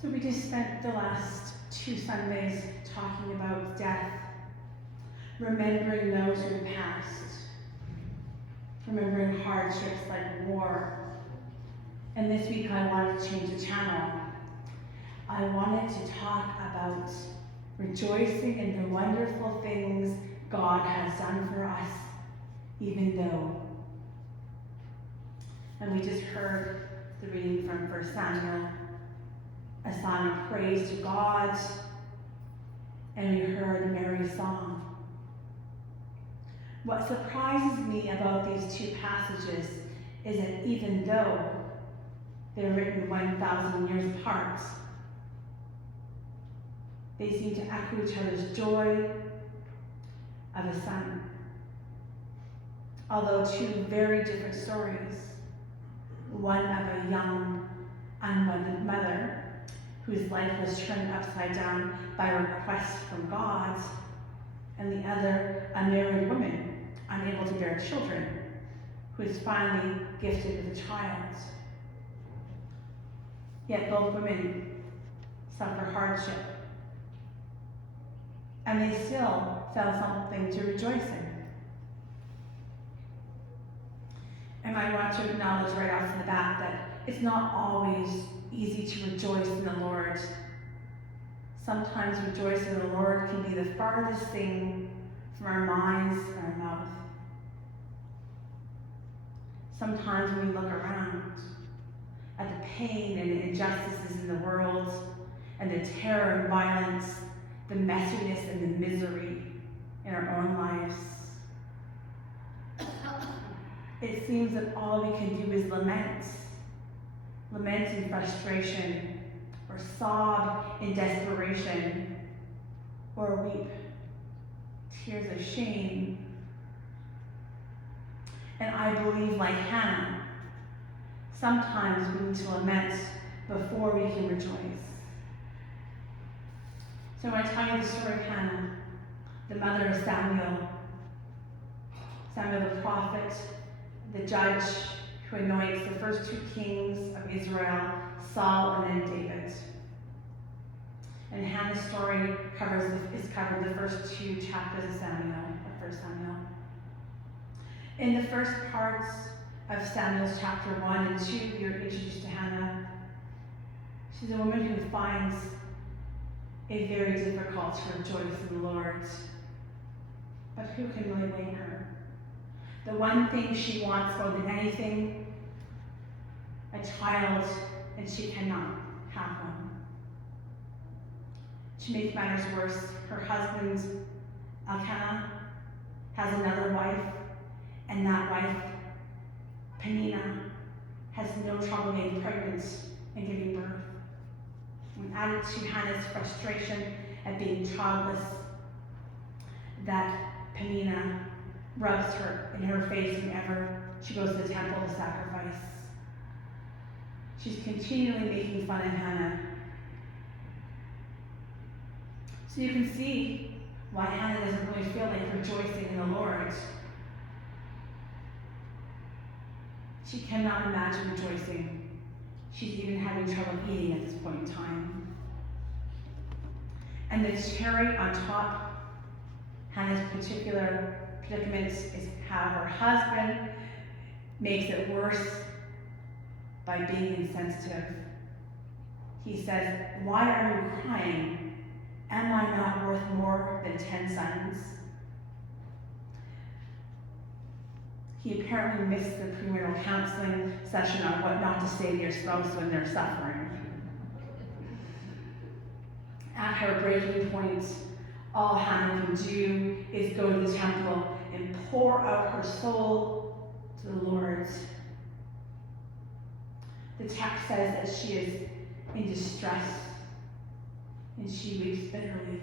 So we just spent the last 2 Sundays talking about death, remembering those who have passed, remembering hardships like war. And this week I wanted to change the channel. I wanted to talk about rejoicing in the wonderful things God has done for us, even though. And we just heard the reading from 1 Samuel, a song of praise to God, and we heard Mary's song. What surprises me about these two passages is that even though they're written 1,000 years apart, they seem to echo each other's joy of a son. Although two very different stories, one of a young, unwedded mother whose life was turned upside down by a request from God, and the other, a married woman unable to bear children, who is finally gifted with a child. Yet both women suffer hardship, and they still found something to rejoice in. And I want to acknowledge right off the bat that it's not always easy to rejoice in the Lord. Sometimes rejoicing in the Lord can be the farthest thing from our minds and our mouth. Sometimes when we look around at the pain and the injustices in the world, and the terror and violence, the messiness and the misery in our own lives, it seems that all we can do is lament in frustration, or sob in desperation, or weep tears of shame. And I believe, like Hannah, sometimes we need to lament before we can rejoice. So I tell you the story of Hannah, the mother of Samuel the prophet, the judge who anoints the first 2 kings of Israel, Saul and then David. And Hannah's story is covered in the first 2 chapters of 1 Samuel. In the first parts of Samuel's chapter 1 and 2, we are introduced to Hannah. She's a woman who finds it very difficult to rejoice in the Lord. But who can really blame her? The one thing she wants more than anything, a child, and she cannot have one. To make matters worse, her husband, Elkanah, has another wife, and that wife, Peninnah, has no trouble getting pregnant and giving birth. And added to Hannah's frustration at being childless, that Peninnah rubs her in her face whenever she goes to the temple to sacrifice. She's continually making fun of Hannah. So you can see why Hannah doesn't really feel like rejoicing in the Lord. She cannot imagine rejoicing. She's even having trouble eating at this point in time. And the cherry on top, Hannah's particular predicament, is how her husband makes it worse by being insensitive. He says, "Why are you crying? Am I not worth more than 10 sons?" He apparently missed the premarital counseling session on what not to say to your spouse when they're suffering. At her breaking point, all Hannah can do is go to the temple and pour out her soul to the Lord. The text says that she is in distress and she weeps bitterly.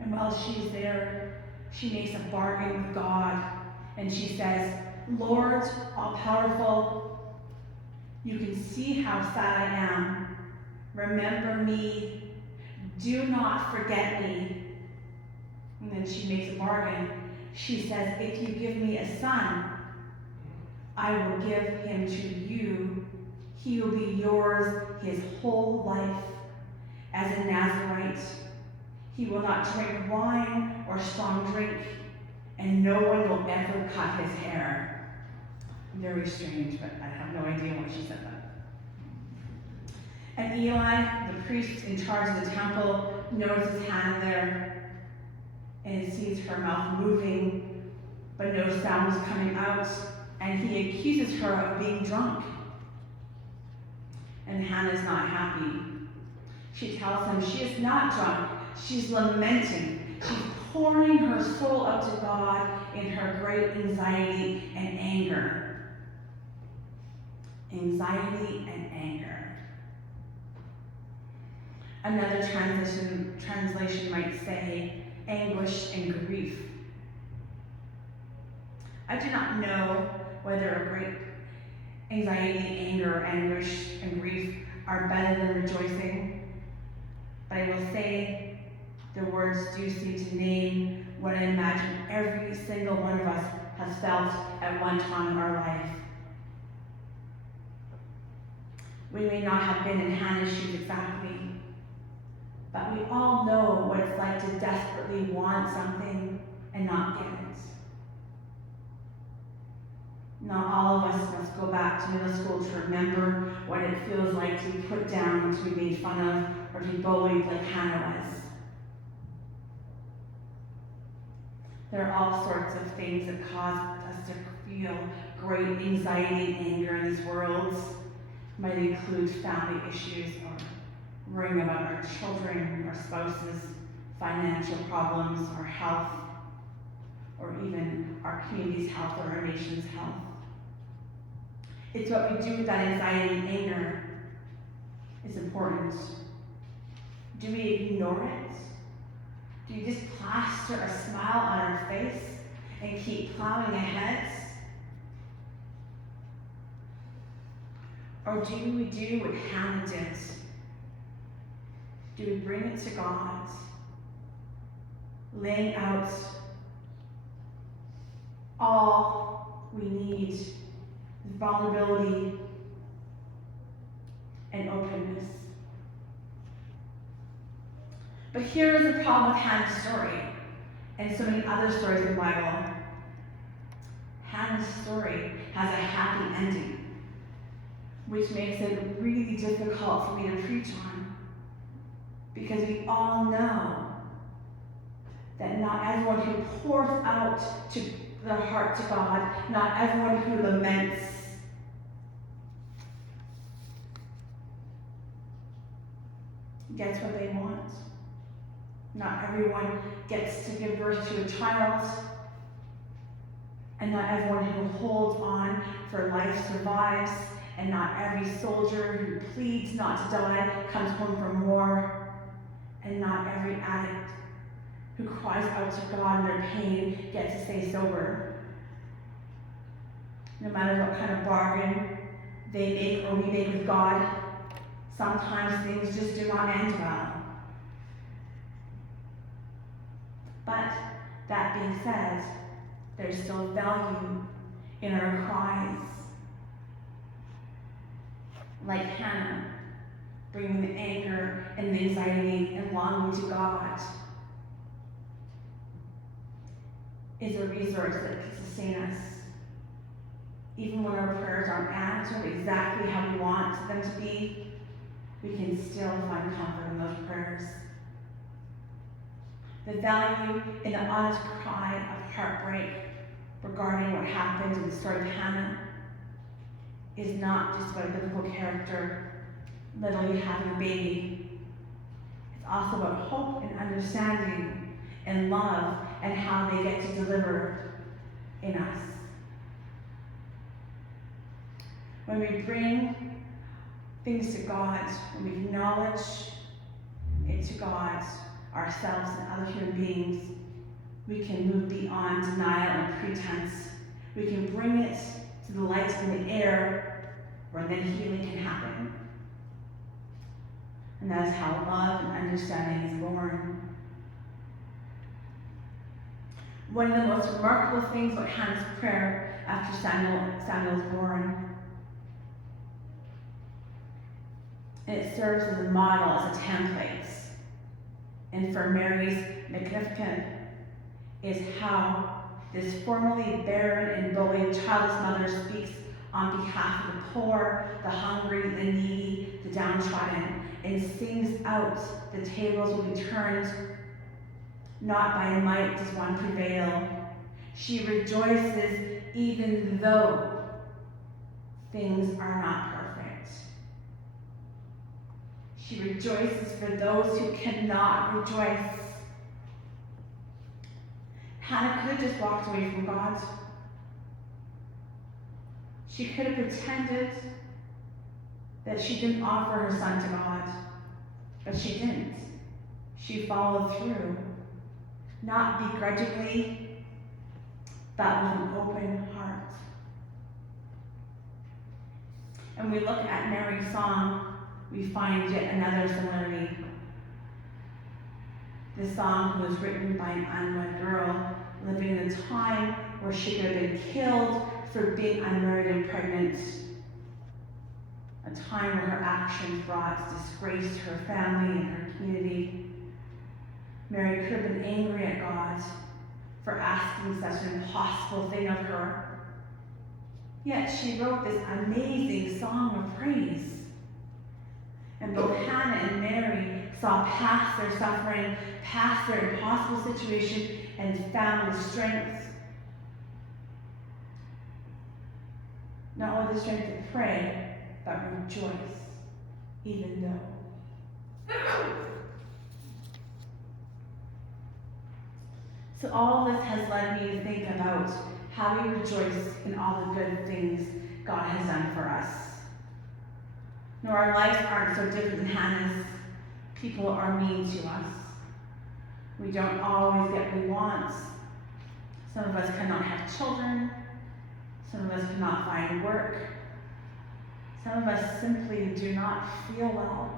And while she's there, she makes a bargain with God, and she says, "Lord, all-powerful, you can see how sad I am. Remember me. Do not forget me." And then she makes a bargain. She says, "If you give me a son, I will give him to you. He will be yours his whole life as a Nazirite. He will not drink wine or strong drink, and no one will ever cut his hair. Very strange, but I have no idea why she said that. And Eli, the priest in charge of the temple, notices Hannah there and sees her mouth moving, but no sound is coming out, and he accuses her of being drunk. And Hannah's not happy. She tells him she is not drunk. She's lamenting. She's pouring her soul out to God in her great anxiety and anger. Anxiety and anger. Another translation might say anguish and grief. I do not know whether a great anxiety, anger, anguish, and grief are better than rejoicing, but I will say the words do seem to name what I imagine every single one of us has felt at one time in our life. We may not have been in Hannah's shoes exactly, but we all know what it's like to desperately want something and not get it. Not all of us must go back to middle school to remember what it feels like to be put down, to be made fun of, or to be bullied like Hannah was. There are all sorts of things that cause us to feel great anxiety and anger in these worlds. Might include family issues or worrying about our children, our spouses, financial problems, our health, or even our community's health or our nation's health. It's what we do with that anxiety and anger is important. Do we ignore it? Do you just plaster a smile on our face and keep plowing ahead? Or do we do what Hannah did? Do we bring it to God, laying out all we need, vulnerability and openness? But here is the problem with Hannah's story and so many other stories in the Bible. Hannah's story has a happy ending, which makes it really difficult for me to preach on, because we all know that not everyone who pours out to their heart to God, not everyone who laments gets what they want. Not everyone gets to give birth to a child, and not everyone who holds on for life survives, and not every soldier who pleads not to die comes home from war, and not every addict who cries out to God in their pain gets to stay sober. No matter what kind of bargain they make or we make with God, sometimes things just do not end well. But that being said, there's still value in our cries. Like Hannah, bringing the anger and the anxiety and longing to God is a resource that can sustain us. Even when our prayers aren't answered exactly how we want them to be, we can still find comfort in those prayers. The value in the honest cry of heartbreak regarding what happened in the story of Hannah is not just about a biblical character literally having a baby. It's also about hope and understanding and love and how they get to deliver in us. When we bring things to God, when we acknowledge it to God, ourselves and other human beings, we can move beyond denial and pretense. We can bring it to the light in the air where then healing can happen. And that is how love and understanding is born. One of the most remarkable things about Hannah's prayer after Samuel was born And it serves as a model, as a template. And for Mary's Magnificat is how this formerly barren and bullied childless mother speaks on behalf of the poor, the hungry, the needy, the downtrodden, and sings out, the tables will be turned, not by might does one prevail. She rejoices even though things are not perfect. She rejoices for those who cannot rejoice. Hannah could have just walked away from God. She could have pretended that she didn't offer her son to God, but she didn't. She followed through, not begrudgingly, but with an open heart. And we look at Mary's song, we find yet another similarity. This song was written by an unwed girl living in a time where she could have been killed for being unmarried and pregnant. A time where her actions brought disgrace to her family and her community. Mary could have been angry at God for asking such an impossible thing of her. Yet she wrote this amazing song of praise. And both Hannah and Mary saw past their suffering, past their impossible situation, and found the strength. Not only the strength to pray, but rejoice, even though. So all this has led me to think about how we rejoice in all the good things God has done for us. No, our lives aren't so different than Hannah's. People are mean to us. We don't always get what we want. Some of us cannot have children. Some of us cannot find work. Some of us simply do not feel well.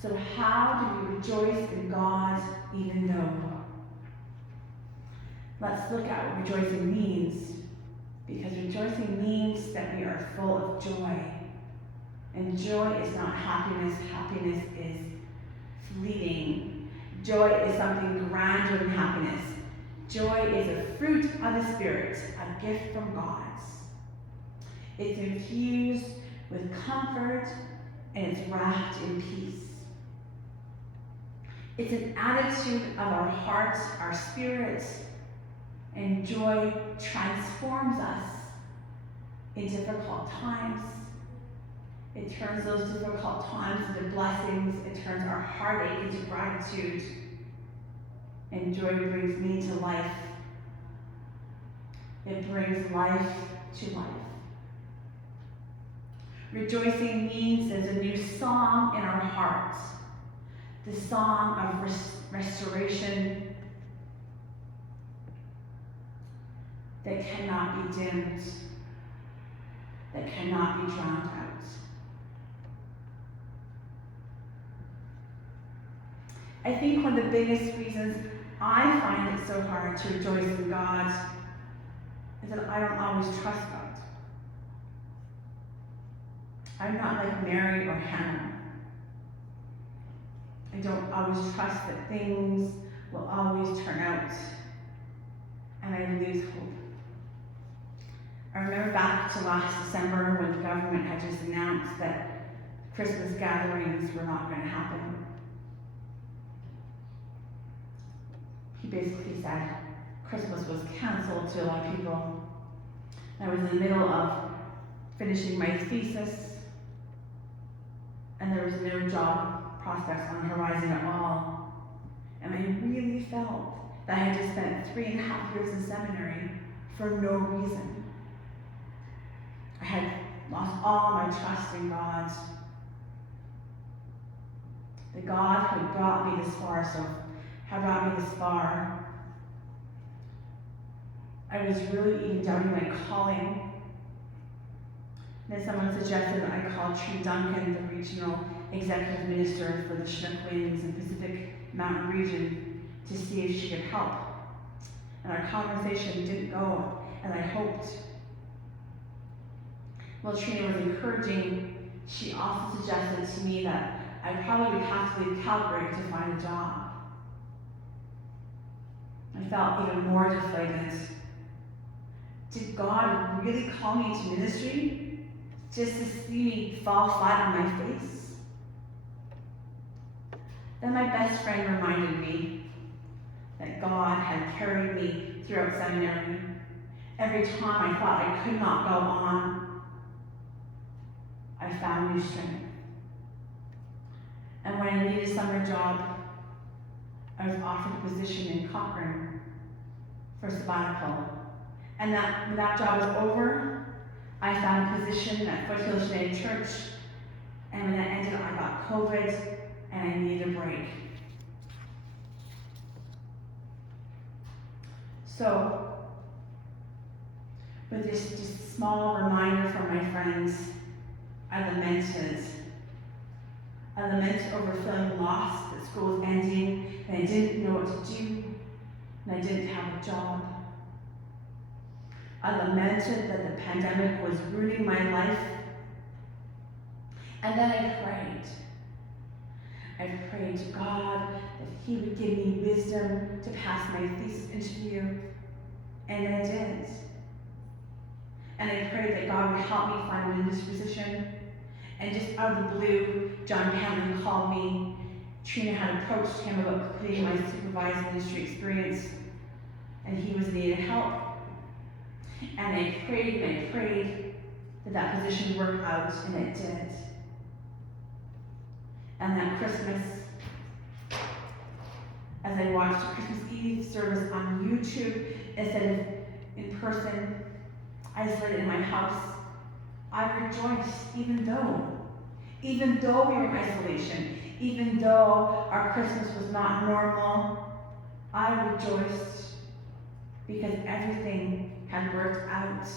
So how do we rejoice in God even though? Let's look at what rejoicing means, because rejoicing means that we are full of joy. And joy is not happiness. Happiness is fleeting. Joy is something grander than happiness. Joy is a fruit of the Spirit, a gift from God. It's infused with comfort and it's wrapped in peace. It's an attitude of our hearts, our spirits, and joy transforms us in difficult times. It turns those difficult times into blessings. It turns our heartache into gratitude. And joy brings me to life. It brings life to life. Rejoicing means there's a new song in our hearts. The song of restoration that cannot be dimmed, that cannot be drowned out. I think one of the biggest reasons I find it so hard to rejoice in God is that I don't always trust God. I'm not like Mary or Hannah. I don't always trust that things will always turn out, and I lose hope. I remember back to last December when the government had just announced that Christmas gatherings were not going to happen. He basically said Christmas was canceled to a lot of people. I was in the middle of finishing my thesis, and there was no job prospects on the horizon at all. And I really felt that I had just spent 3.5 years in seminary for no reason. I had lost all my trust in God. The God who had brought me this far, I was really even doubting my calling. Then someone suggested that I call Tree Duncan, the regional executive minister for the Chinook Winds and Pacific Mountain region, to see if she could help. And our conversation didn't go as I hoped. Well, Trina was encouraging she also suggested to me that I probably would have to leave Calgary to find a job. I felt even more deflated. Did God really call me to ministry just to see me fall flat on my face? Then my best friend reminded me that God had carried me throughout seminary. Every time I thought I could not go on, I found new strength. And when I needed a summer job, I was offered a position in Cochrane for sabbatical. And when that job was over, I found a position at Foothills United Church. And when that ended, I got COVID and I needed a break. So, with this just small reminder from my friends, I lamented. I lamented over feeling lost, that school was ending, and I didn't know what to do, and I didn't have a job. I lamented that the pandemic was ruining my life. And then I prayed. I prayed to God that He would give me wisdom to pass my thesis interview, and I did. And I prayed that God would help me find a ministry position. And just out of the blue, John Penley called me. Trina had approached him about completing my supervised ministry experience, and he was needed help. And I prayed that that position would work out, and it did. And that Christmas, as I watched the Christmas Eve service on YouTube instead of in person, isolated in my house, I rejoiced even though we were in isolation, even though our Christmas was not normal, I rejoiced because everything had worked out.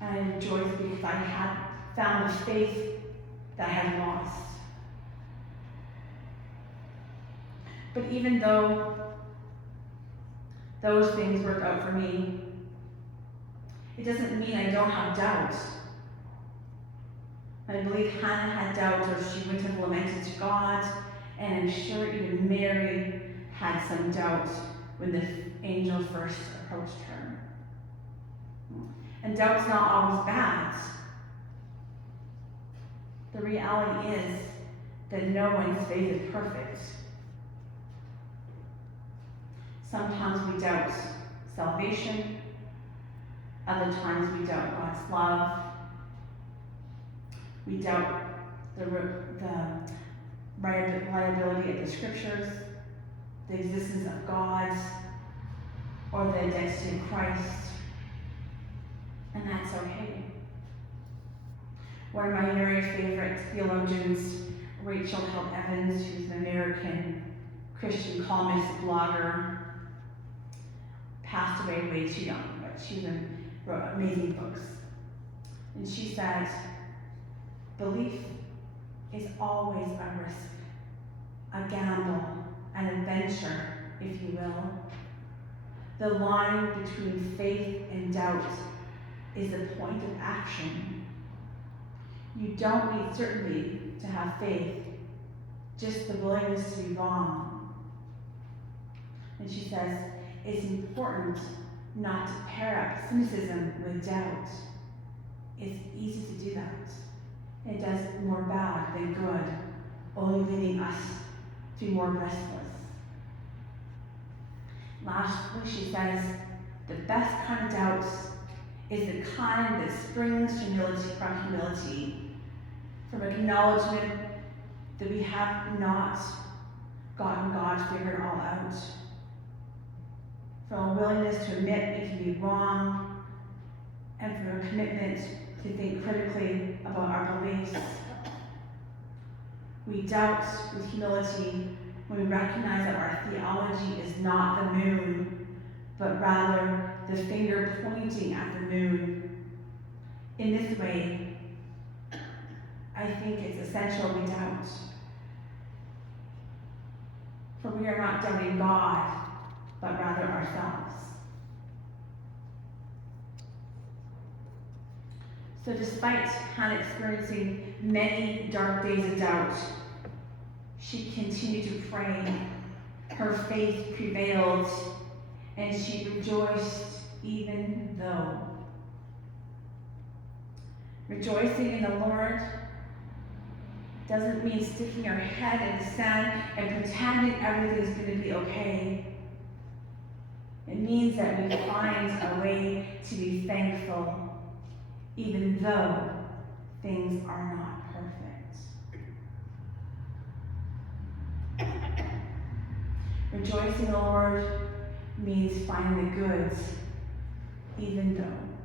And I rejoiced because I had found the faith that I had lost. But even though those things worked out for me, it doesn't mean I don't have doubt. I believe Hannah had doubt, or she wouldn't have lamented to God, and I'm sure even Mary had some doubt when the angel first approached her. And doubt's not always bad. The reality is that no one's faith is perfect. Sometimes we doubt salvation, other times we doubt God's love. We doubt the reliability of the scriptures, the existence of God, or the identity of Christ, and that's okay. One of my very favorite theologians, Rachel Held Evans, who's an American Christian columnist, blogger, passed away way too young, but she wrote amazing books. And she said, belief is always a risk, a gamble, an adventure, if you will. The line between faith and doubt is the point of action. You don't need certainty to have faith, just the willingness to be wrong. And she says, it's important not to pair up cynicism with doubt. It's easy to do that. It does more bad than good, only leading us to be more restless. Lastly, she says, the best kind of doubt is the kind that springs from humility, from acknowledgement that we have not gotten God figured all out, from a willingness to admit we can be wrong, and from a commitment to think critically about our beliefs. We doubt with humility when we recognize that our theology is not the moon, but rather the finger pointing at the moon. In this way, I think it's essential we doubt. For we are not doubting God, but rather ourselves. So despite Hannah experiencing many dark days of doubt, she continued to pray. Her faith prevailed, and she rejoiced even though. Rejoicing in the Lord doesn't mean sticking your head in the sand and pretending everything's going to be okay. It means that we find a way to be thankful, even though things are not perfect. Rejoicing in the Lord means finding the goods, even though